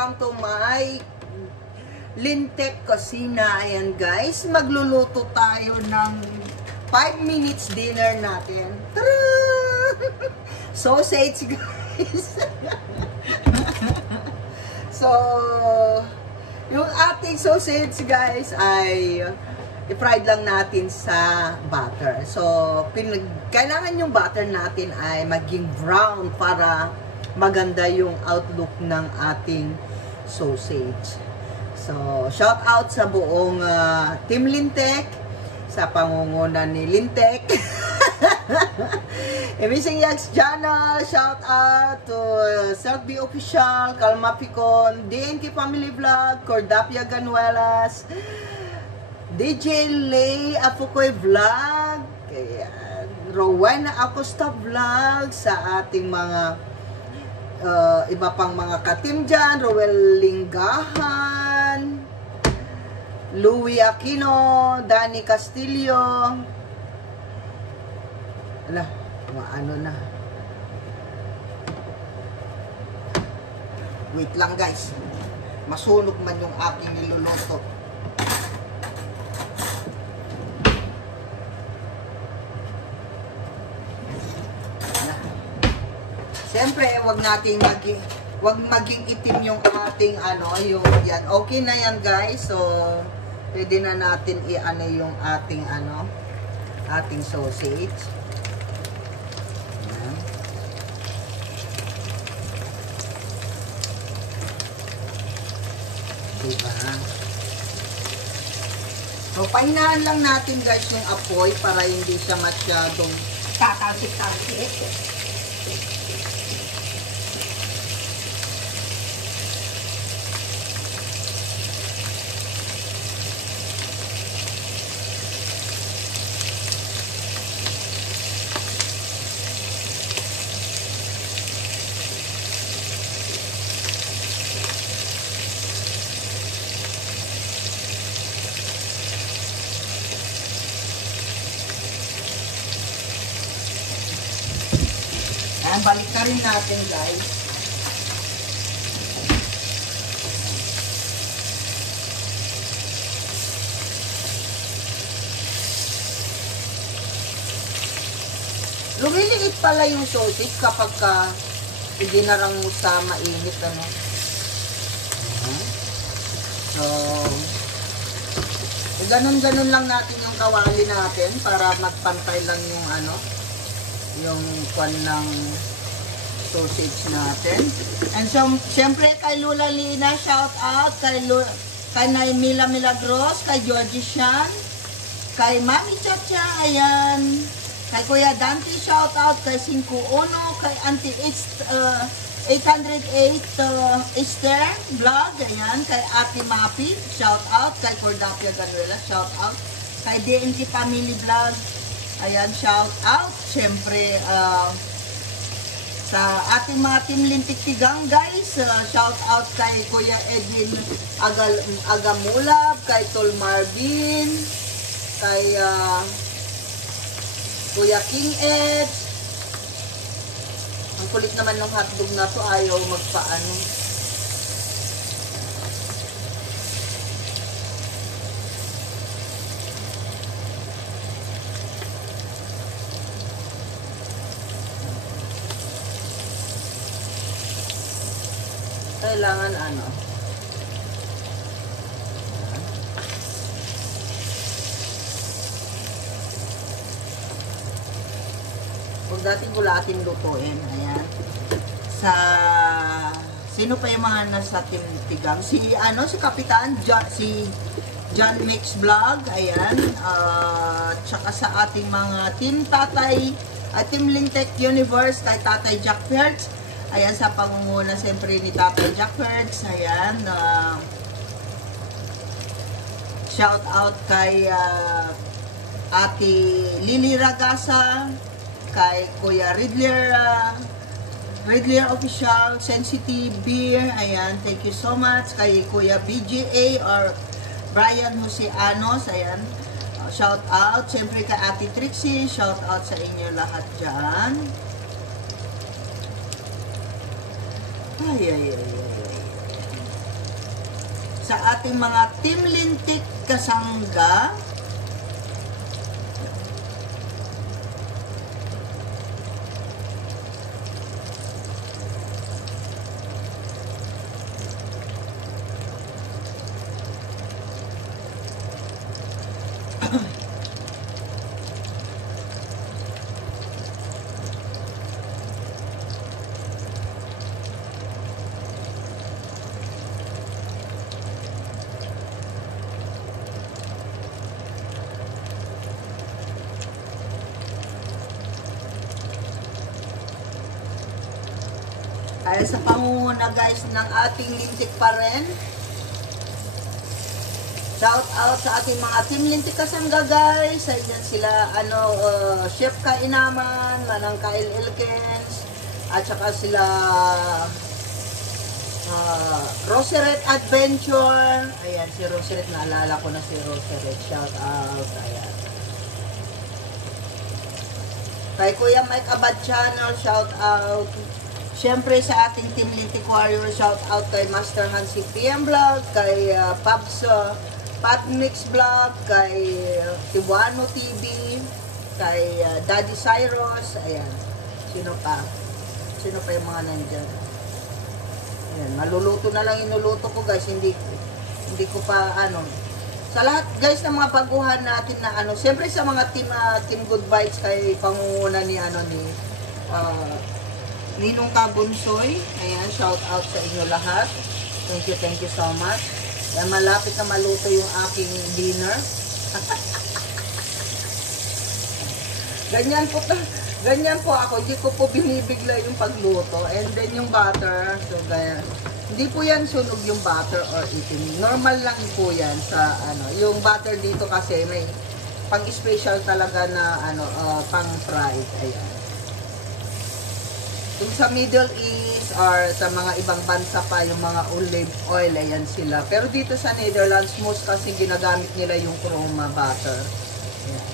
welcome to my Lintek Kusina. Ayan guys, magluluto tayo ng 5 minutes dinner natin. Tara! Sausage guys. So, yung ating sausage guys ay i-fried lang natin sa butter. So, kailangan yung butter natin ay maging brown para maganda yung outlook ng ating sausage. So, shout out sa buong Team Lintek, sa pangunguna ni Lintek. Amazing Yags Channel, shout out to Selfie Official, Kalma Picon, DNK Family Vlog, Cordapia Ganuelas, DJ Lay Afukoy Vlog, Rowena Acosta Vlog, sa ating mga iba pang mga katim dyan, Roel Linggahan, Louie Aquino, Danny Castillo. Ala, ano na. Wait lang guys. Masunog man yung aking niluluto. Siyempre, wag maging itim yung ating yung yan. Okay na yan guys. So, pwede na natin i-ano yung ating ating sausage. Yan. Diba? So, pahinaan lang natin guys yung apoy para hindi siya masyadong tatalsik-talsik. Ayan, balik na rin natin guys. Lumiliit pala yung sausage kapag idinarang mo sa mainit, So, ganun-ganun lang natin yung kawali natin para magpantay lang yung yung kwan ng sausage natin. And so, syempre kay Lula Lina, shout out, kay Naimila Milagros, kay Georgie Shan, kay Mami Chacha, ayan, kay Kuya Dante, shout out, kay 51, kay Auntie 808 Esther Vlog, ayan, kay Ate Mapi, shout out, kay Cordapia Ganuela, shout out, kay DNG Family Vlog, ayan, shout out. Siyempre, sa ating mga Team Lintik Tigang guys, shout out kay Kuya Edwin Agamulab, kay Tol Marvin, kay Kuya King Ed. Ang kulit naman ng hotdog na to, ayaw magpaano. Kailangan huwag dating gulatin lutuin. Ayan. Sino pa yung mga nasa Team Tigang? Si Kapitan si John Mix Vlog, ayan. Tsaka sa ating mga Team Tatay, Team Lintek Universe, kay Tatay Jack Perks. Ayan, sa pangunguna siyempre ni Tatay Jack Perks. Ayan. Shout out kay Ate Lily Ragasa, kay Kuya Ridler Official, Sensitive Beer. Ayan, thank you so much. Kay Kuya BGA or Brian Joseanos. Ayan. Shout out. Siyempre kay Ate Trixie. Shout out sa inyo lahat dyan. Ay. ating mga Team Lintik kasangga. Ay, sa pangunguna guys ng ating lintik pa rin. Shout out sa ating mga Team Lintik kasangga guys. Ayan sila, Chef Kainaman, Manang Kyle Elkins, at saka sila Roseret Adventure. Ayan, si Roseret, naalala ko na si Roseret. Shout out, ayan. Kay Kuya Mike Abad Channel, shout out. Siyempre sa ating Team Lintik Warrior, shout out kay Master Hansi PM Vlog, kay Pabs Pat Mix Vlog, kay Tibuano TV, kay Daddy Cyrus, ayan. Sino pa? Sino pa yung mga nandyan? Ayan, maluluto na lang inuluto ko guys, hindi ko pa sa lahat guys ng mga baguhan natin na siyempre sa mga team Good Vibes kay pangunguna ni Ninong Kabunsoy. Ayan, shout out sa inyo lahat. Thank you so much. Yan, malapit na maluto yung aking dinner. Ganyan po ako. Hindi ko po binibigla yung pagluto. And then yung butter. So, ganyan. Hindi po yan sunog yung butter or itim. Normal lang po yan sa yung butter dito kasi may pang-special talaga na pang fried. Ayan. Kung sa Middle East or sa mga ibang bansa pa, yung mga olive oil, ayan sila. Pero dito sa Netherlands, most kasi ginagamit nila yung chroma butter. Ayan.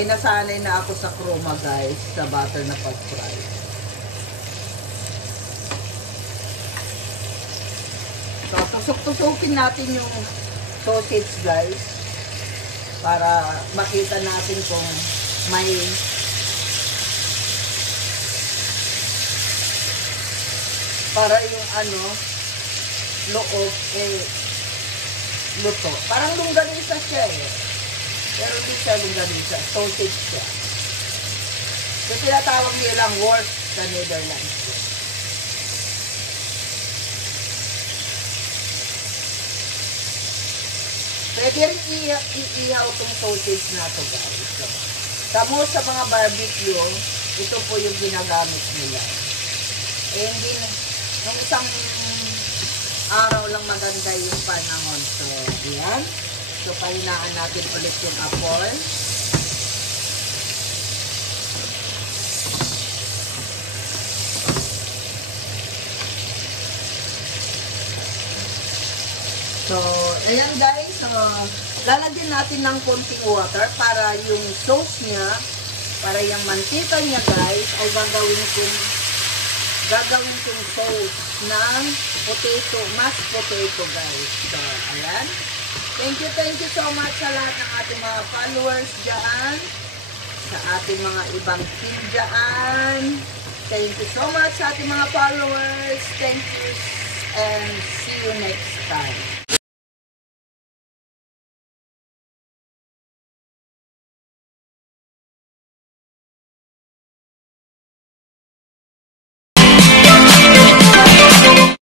Eh, nasanay na ako sa chroma guys, sa butter na pag-fry. So, tusok-tusokin natin yung sausage guys. Para makita natin kung may para yung loob luto. Parang longganisa siya eh. Pero hindi siya longganisa. Sausage siya. So tinatawag nilang wurst sa Netherlands. Pwede rin iihaw itong sausage na ito guys. So, tamo sa mga barbecue, ito po yung ginagamit nila. Eh hindi nung isang araw lang maganda yung panahon. So, ayan. So, pahinaan natin ulit yung apoy. So, ayan guys. So, lalagyan natin ng konting water para yung sauce niya, para yung mantika niya guys, ay gagawin kong sauce ng mashed potato guys. So, ayan. Thank you so much sa lahat ng ating mga followers dyan. Sa ating mga ibang team dyan. Thank you so much sa ating mga followers. Thank you and see you next time.